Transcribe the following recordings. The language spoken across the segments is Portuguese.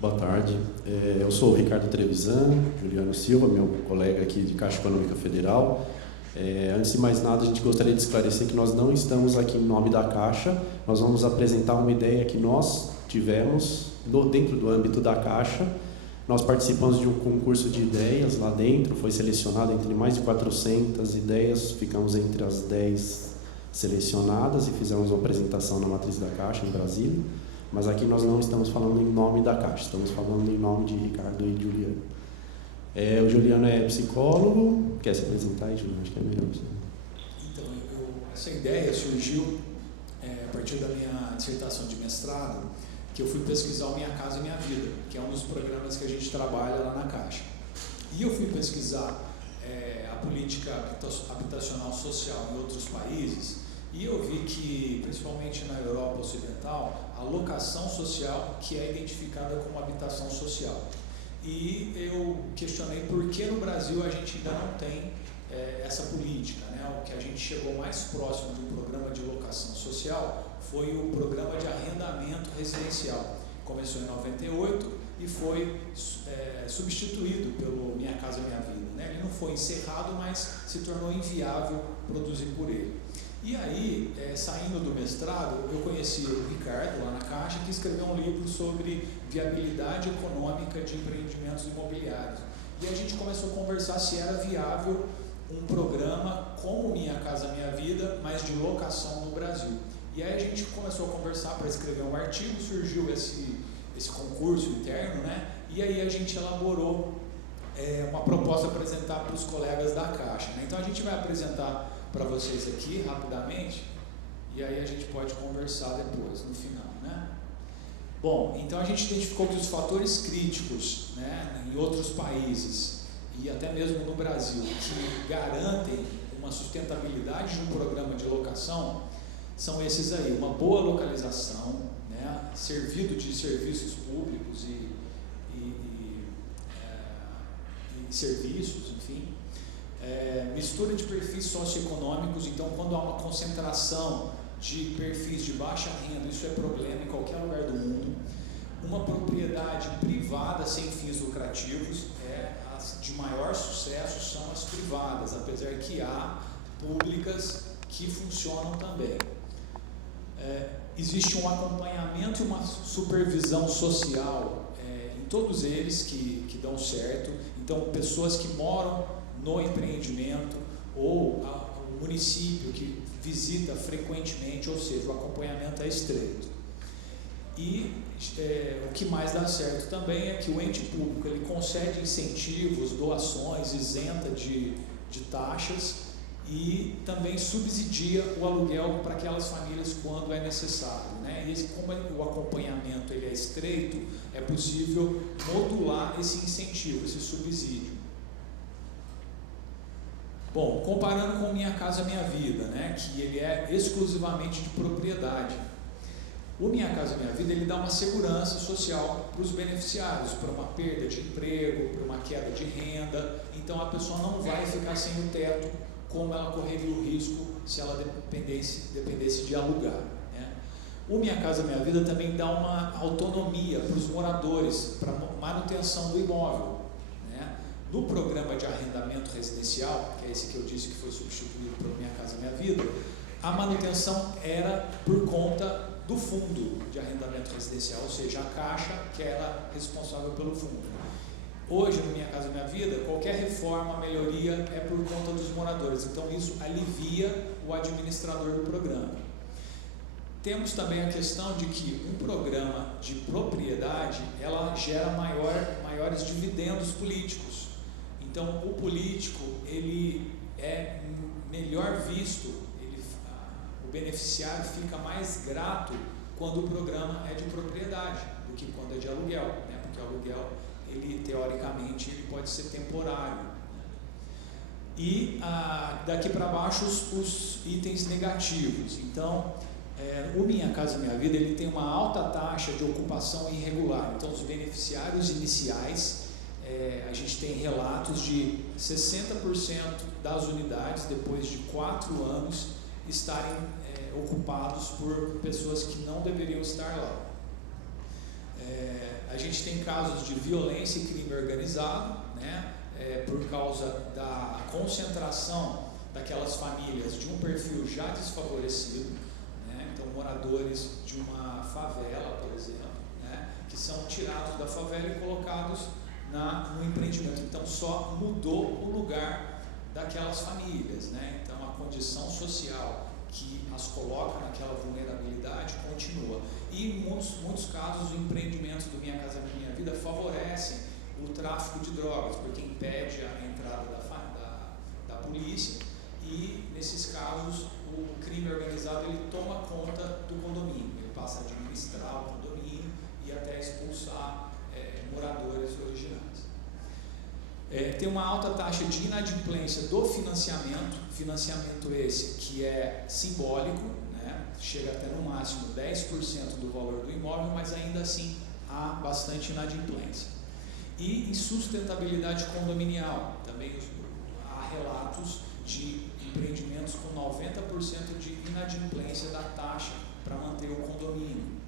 Boa tarde. Eu sou o Ricardo Trevisan, Juliano Silva, meu colega aqui de Caixa Econômica Federal. Antes de mais nada, a gente gostaria de esclarecer que nós não estamos aqui em nome da Caixa. Nós vamos apresentar uma ideia que nós tivemos dentro do âmbito da Caixa. Nós participamos de um concurso de ideias lá dentro, foi selecionado entre mais de 400 ideias, ficamos entre as 10 selecionadas e fizemos uma apresentação na matriz da Caixa em Brasília. Mas aqui nós não estamos falando em nome da Caixa, estamos falando em nome de Ricardo e Juliano. O Juliano é psicólogo. Quer se apresentar aí, Juliano? Acho que é melhor. Então, essa ideia surgiu a partir da minha dissertação de mestrado, que eu fui pesquisar o Minha Casa Minha Vida, que é um dos programas que a gente trabalha lá na Caixa. E eu fui pesquisar a política habitacional social em outros países, e eu vi que, principalmente na Europa Ocidental, a locação social que é identificada como habitação social. E eu questionei por que no Brasil a gente ainda não tem essa política, né? O que a gente chegou mais próximo de um programa de locação social foi o programa de arrendamento residencial. Começou em 98 e foi substituído pelo Minha Casa Minha Vida, né? Ele não foi encerrado, mas se tornou inviável produzir por ele. E aí, saindo do mestrado, eu conheci o Ricardo lá na Caixa, que escreveu um livro sobre viabilidade econômica de empreendimentos imobiliários. E a gente começou a conversar se era viável um programa como Minha Casa Minha Vida, mas de locação no Brasil. E aí a gente começou a conversar para escrever um artigo, surgiu esse concurso interno, né? E aí a gente elaborou uma proposta para apresentar para os colegas da Caixa, né? Então a gente vai apresentar para vocês aqui rapidamente e aí a gente pode conversar depois, no final, né? Bom, então a gente identificou que os fatores críticos, né, em outros países e até mesmo no Brasil, que garantem uma sustentabilidade de um programa de locação são esses aí: uma boa localização, né, servido de serviços públicos e serviços, enfim, mistura de perfis socioeconômicos. Então, quando há uma concentração de perfis de baixa renda, isso é problema em qualquer lugar do mundo. Uma propriedade privada sem fins lucrativos, as de maior sucesso são as privadas, apesar que há públicas que funcionam também. Existe um acompanhamento e uma supervisão social em todos eles que dão certo. Então, pessoas que moram no empreendimento ou o município que visita frequentemente, ou seja, o acompanhamento é estreito. E o que mais dá certo também é que o ente público ele concede incentivos, doações, isenta de taxas e também subsidia o aluguel para aquelas famílias quando é necessário, né? E como o acompanhamento ele é estreito, é possível modular esse incentivo, esse subsídio. Bom, comparando com Minha Casa Minha Vida, né, que ele é exclusivamente de propriedade. O Minha Casa Minha Vida ele dá uma segurança social para os beneficiários, para uma perda de emprego, para uma queda de renda. Então a pessoa não vai ficar sem o teto como ela correria o risco se ela dependesse de alugar, né? O Minha Casa Minha Vida também dá uma autonomia para os moradores, para manutenção do imóvel. No programa de arrendamento residencial, que é esse que eu disse que foi substituído pelo Minha Casa Minha Vida, a manutenção era por conta do fundo de arrendamento residencial, ou seja, a Caixa que era responsável pelo fundo. Hoje, no Minha Casa Minha Vida, qualquer reforma, melhoria é por conta dos moradores, então isso alivia o administrador do programa. Temos também a questão de que um programa de propriedade, ela gera maiores dividendos políticos. Então, o político, ele é melhor visto, o beneficiário fica mais grato quando o programa é de propriedade do que quando é de aluguel, né? Porque o aluguel, ele teoricamente, ele pode ser temporário, né? E daqui para baixo os itens negativos. Então, o Minha Casa Minha Vida, ele tem uma alta taxa de ocupação irregular. Então, os beneficiários iniciais, a gente tem relatos de 60% das unidades, depois de 4 anos, estarem ocupados por pessoas que não deveriam estar lá. gente tem casos de violência e crime organizado, né, por causa da concentração daquelas famílias de um perfil já desfavorecido, né, então moradores de uma favela, por exemplo, né, que são tirados da favela e colocados no empreendimento. Então só mudou o lugar daquelas famílias, né, então a condição social que as coloca naquela vulnerabilidade continua. E em muitos casos, o empreendimento do Minha Casa Minha Vida favorece o tráfico de drogas, porque impede a entrada da polícia, e nesses casos o crime organizado ele toma conta do condomínio, ele passa a administrar o condomínio e até expulsar moradores originários. Tem uma alta taxa de inadimplência do financiamento esse que é simbólico, né? Chega até no máximo 10% do valor do imóvel, mas ainda assim há bastante inadimplência. E insustentabilidade condominial, também há relatos de empreendimentos com 90% de inadimplência da taxa para manter o condomínio.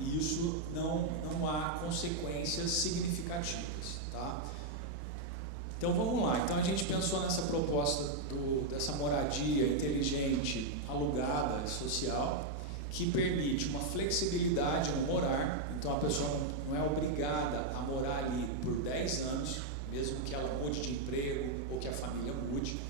E isso não há consequências significativas, tá? Então vamos lá. Então a gente pensou nessa proposta dessa moradia inteligente, alugada, social, que permite uma flexibilidade no morar. Então a pessoa não é obrigada a morar ali por 10 anos, mesmo que ela mude de emprego ou que a família mude.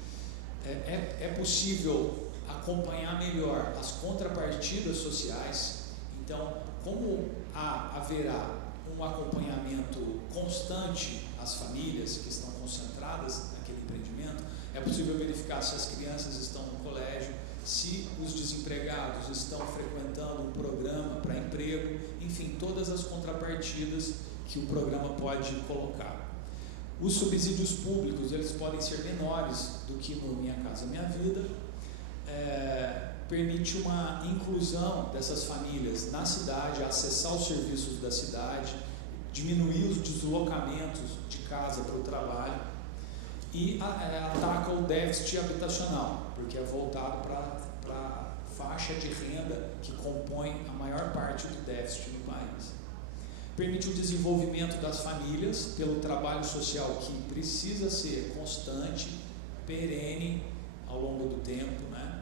É possível acompanhar melhor as contrapartidas sociais. Então, como haverá um acompanhamento constante às famílias que estão concentradas naquele empreendimento, é possível verificar se as crianças estão no colégio, se os desempregados estão frequentando um programa para emprego, enfim, todas as contrapartidas que o programa pode colocar. Os subsídios públicos, eles podem ser menores do que no Minha Casa Minha Vida, permite uma inclusão dessas famílias na cidade, acessar os serviços da cidade, diminuir os deslocamentos de casa para o trabalho e ataca o déficit habitacional, porque é voltado para a faixa de renda que compõe a maior parte do déficit no país. Permite o desenvolvimento das famílias pelo trabalho social que precisa ser constante, perene ao longo do tempo, né?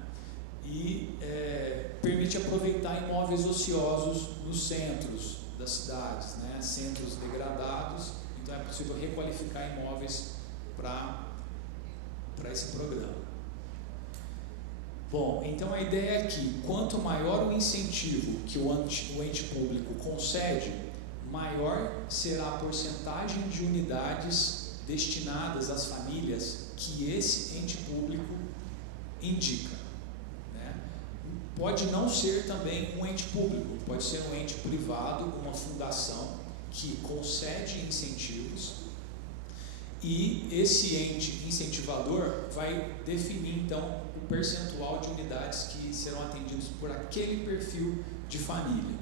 E permite aproveitar imóveis ociosos nos centros das cidades, né? Centros degradados, então é possível requalificar imóveis para esse programa. Bom, então a ideia é que quanto maior o incentivo que o ente público concede, maior será a porcentagem de unidades destinadas às famílias que esse ente público indica. Pode não ser também um ente público, pode ser um ente privado, uma fundação que concede incentivos e esse ente incentivador vai definir então o percentual de unidades que serão atendidos por aquele perfil de família.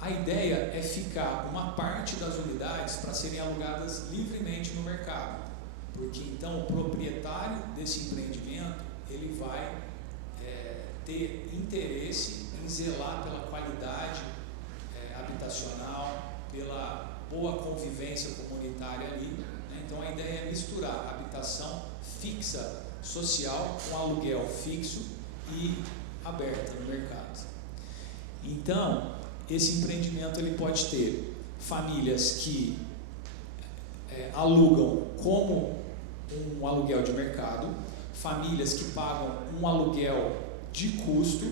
A ideia é ficar uma parte das unidades para serem alugadas livremente no mercado, porque então o proprietário desse empreendimento ele vai ter interesse em zelar pela qualidade habitacional, pela boa convivência comunitária ali, né? Então a ideia é misturar habitação fixa social com aluguel fixo e aberta no mercado. Então esse empreendimento ele pode ter famílias que alugam como um aluguel de mercado, famílias que pagam um aluguel de custo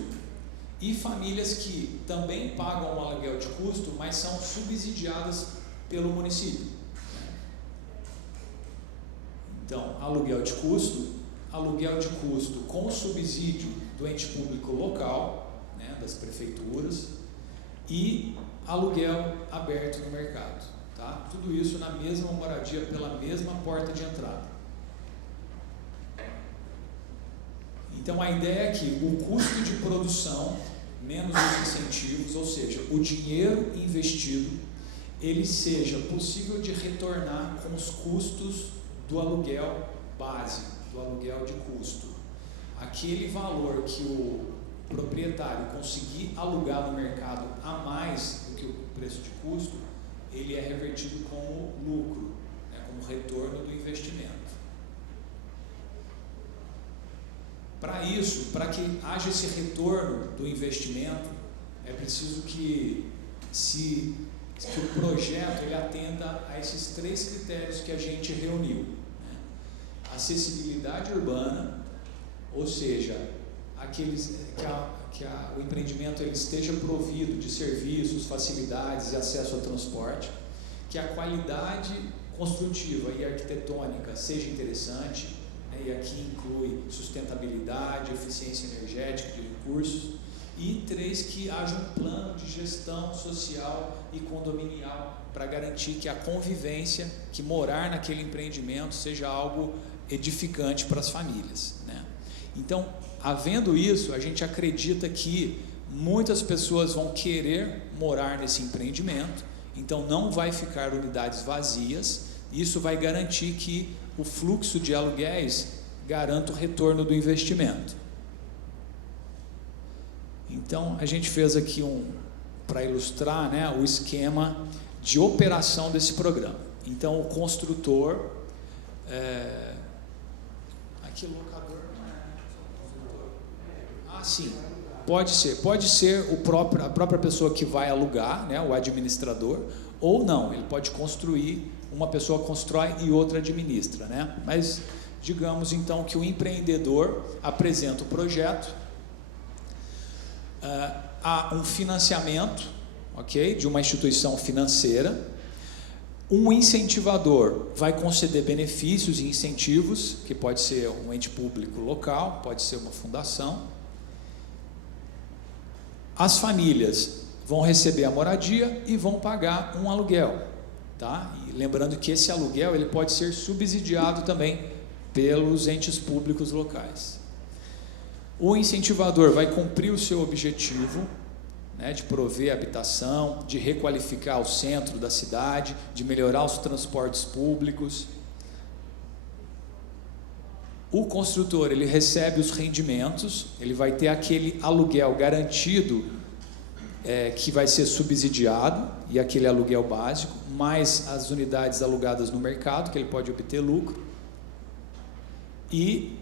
e famílias que também pagam um aluguel de custo, mas são subsidiadas pelo município. Então, aluguel de custo com subsídio do ente público local, né, das prefeituras, e aluguel aberto no mercado. Tá? Tudo isso na mesma moradia, pela mesma porta de entrada. Então a ideia é que o custo de produção menos os incentivos, ou seja, o dinheiro investido, ele seja possível de retornar com os custos do aluguel base, do aluguel de custo. Aquele valor que o proprietário conseguir alugar no mercado a mais do que o ele é revertido como lucro, né, como retorno do investimento. Para isso, para que haja esse retorno do investimento, é preciso que o projeto ele atenda a esses 3 critérios que a gente reuniu, né? Acessibilidade urbana, ou seja, o empreendimento ele esteja provido de serviços, facilidades e acesso ao transporte, que a qualidade construtiva e arquitetônica seja interessante, né? E aqui inclui sustentabilidade, eficiência energética de recursos, e 3, que haja um plano de gestão social e condominial para garantir que a convivência, que morar naquele empreendimento seja algo edificante para as famílias, né? Então, havendo isso, a gente acredita que muitas pessoas vão querer morar nesse empreendimento, então não vai ficar unidades vazias, isso vai garantir que o fluxo de aluguéis garanta o retorno do investimento. Então, a gente fez aqui para ilustrar, né, o esquema de operação desse programa. Então, o construtor, aqui locador não é construtor. Ah, sim, pode ser a própria pessoa que vai alugar, né, o administrador, ou não, ele pode construir, uma pessoa constrói e outra administra, né? Mas digamos então que o empreendedor apresenta o projeto, há um financiamento, ok, de uma instituição financeira, um incentivador vai conceder benefícios e incentivos, que pode ser um ente público local, pode ser uma fundação. As famílias vão receber a moradia e vão pagar um aluguel, tá? E lembrando que esse aluguel ele pode ser subsidiado também pelos entes públicos locais. O incentivador vai cumprir o seu objetivo, né, de prover habitação, de requalificar o centro da cidade, de melhorar os transportes públicos. O construtor ele recebe os rendimentos, ele vai ter aquele aluguel garantido, que vai ser subsidiado, e aquele aluguel básico, mais as unidades alugadas no mercado, que ele pode obter lucro. E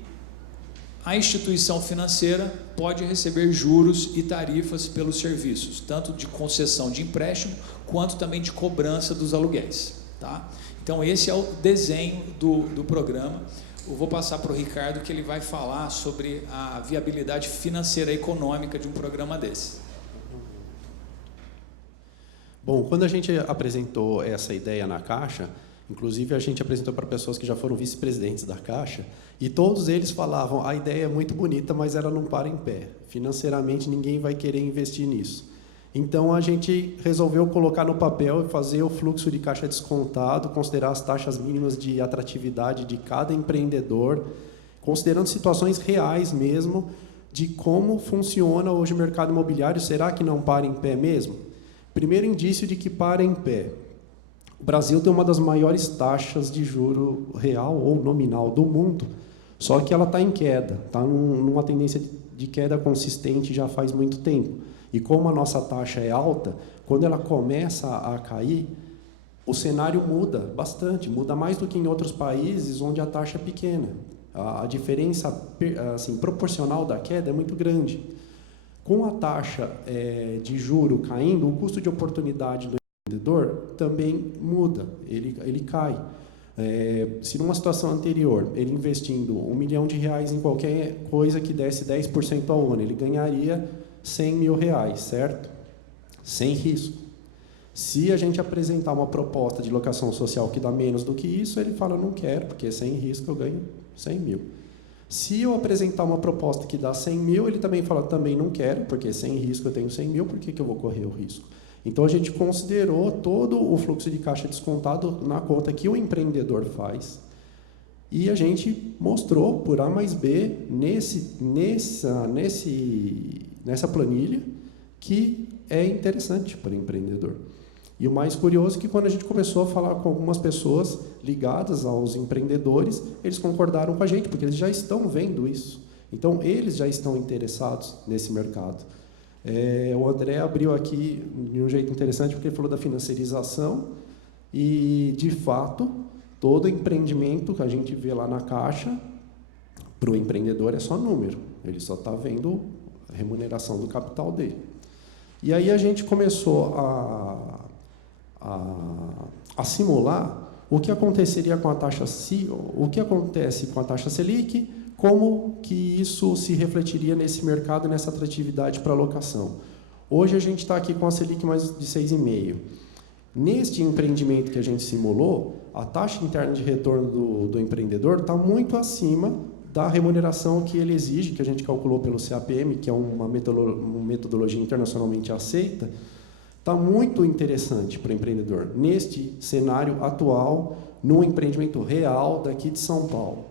a instituição financeira pode receber juros e tarifas pelos serviços, tanto de concessão de empréstimo, quanto também de cobrança dos aluguéis, tá? Então, esse é o desenho do programa. Eu vou passar para o Ricardo, que ele vai falar sobre a viabilidade financeira e econômica de um programa desse. Bom, quando a gente apresentou essa ideia na Caixa, inclusive a gente apresentou para pessoas que já foram vice-presidentes da Caixa, e todos eles falavam, a ideia é muito bonita, mas ela não para em pé. Financeiramente, ninguém vai querer investir nisso. Então, a gente resolveu colocar no papel e fazer o fluxo de caixa descontado, considerar as taxas mínimas de atratividade de cada empreendedor, considerando situações reais mesmo, de como funciona hoje o mercado imobiliário. Será que não para em pé mesmo? Primeiro indício de que para em pé. O Brasil tem uma das maiores taxas de juro real ou nominal do mundo, só que ela está em queda, está numa tendência de queda consistente já faz muito tempo. E como a nossa taxa é alta, quando ela começa a cair, o cenário muda bastante, muda mais do que em outros países onde a taxa é pequena. A diferença assim, proporcional da queda é muito grande. Com a taxa de juro caindo, o custo de oportunidade do empreendedor também muda, ele cai. Se numa situação anterior, ele investindo R$1 milhão em qualquer coisa que desse 10% ao ano, ele ganharia R$100 mil, certo? Sem risco. Se a gente apresentar uma proposta de locação social que dá menos do que isso, ele fala, não quero, porque sem risco eu ganho 100 mil. Se eu apresentar uma proposta que dá 100 mil, ele também fala, também não quero, porque sem risco eu tenho 100 mil, por que eu vou correr o risco? Então, a gente considerou todo o fluxo de caixa descontado na conta que o empreendedor faz e a gente mostrou por A mais B nessa planilha que é interessante para o empreendedor. E o mais curioso é que quando a gente começou a falar com algumas pessoas ligadas aos empreendedores, eles concordaram com a gente, porque eles já estão vendo isso. Então, eles já estão interessados nesse mercado. O André abriu aqui de um jeito interessante, porque ele falou da financiarização. E, de fato, todo empreendimento que a gente vê lá na Caixa, para o empreendedor é só número, ele só está vendo a remuneração do capital dele. E aí a gente começou a simular o que aconteceria com a taxa o que acontece com a taxa Selic, como que isso se refletiria nesse mercado, nessa atratividade para alocação. Hoje a gente está aqui com a Selic mais de 6,5%. Neste empreendimento que a gente simulou, a taxa interna de retorno do empreendedor está muito acima da remuneração que ele exige, que a gente calculou pelo CAPM, que é uma metodologia internacionalmente aceita. Está muito interessante para o empreendedor, neste cenário atual, num empreendimento real daqui de São Paulo,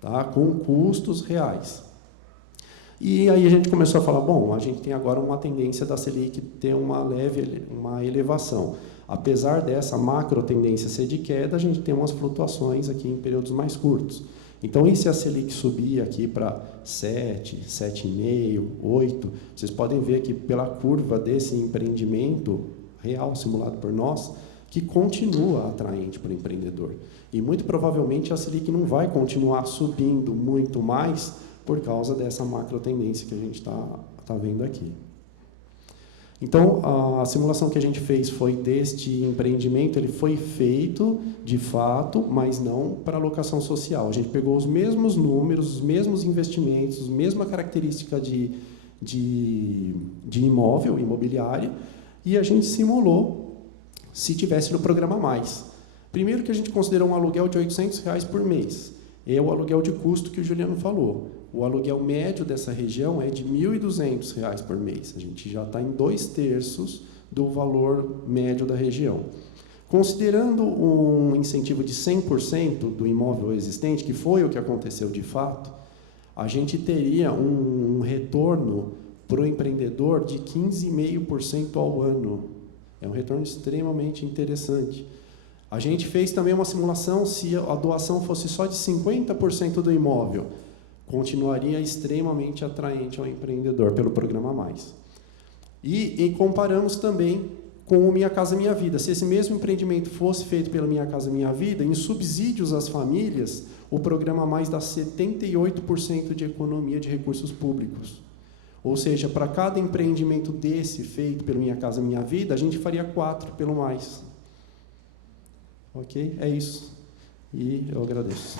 tá? Com custos reais. E aí a gente começou a falar, bom, a gente tem agora uma tendência da Selic ter uma elevação. Apesar dessa macro tendência ser de queda, a gente tem umas flutuações aqui em períodos mais curtos. Então, e se a Selic subir aqui para 7, 7,5, 8, vocês podem ver aqui pela curva desse empreendimento real simulado por nós, que continua atraente para o empreendedor. E muito provavelmente a Selic não vai continuar subindo muito mais por causa dessa macro tendência que a gente está vendo aqui. Então, a simulação que a gente fez foi deste empreendimento, ele foi feito, de fato, mas não para alocação social. A gente pegou os mesmos números, os mesmos investimentos, a mesma característica de imóvel, imobiliário, e a gente simulou se tivesse no programa Mais. Primeiro que a gente considerou um aluguel de R$ 800 por mês. É o aluguel de custo que o Juliano falou. O aluguel médio dessa região é de R$ 1.200 por mês. A gente já está em 2/3 do valor médio da região. Considerando um incentivo de 100% do imóvel existente, que foi o que aconteceu de fato, a gente teria um retorno para o empreendedor de 15,5% ao ano. É um retorno extremamente interessante. A gente fez também uma simulação se a doação fosse só de 50% do imóvel. Continuaria extremamente atraente ao empreendedor pelo programa Mais. E comparamos também com o Minha Casa Minha Vida. Se esse mesmo empreendimento fosse feito pelo Minha Casa Minha Vida, em subsídios às famílias, o programa Mais dá 78% de economia de recursos públicos. Ou seja, para cada empreendimento desse feito pelo Minha Casa Minha Vida, a gente faria 4 pelo Mais. Ok? É isso. E eu agradeço.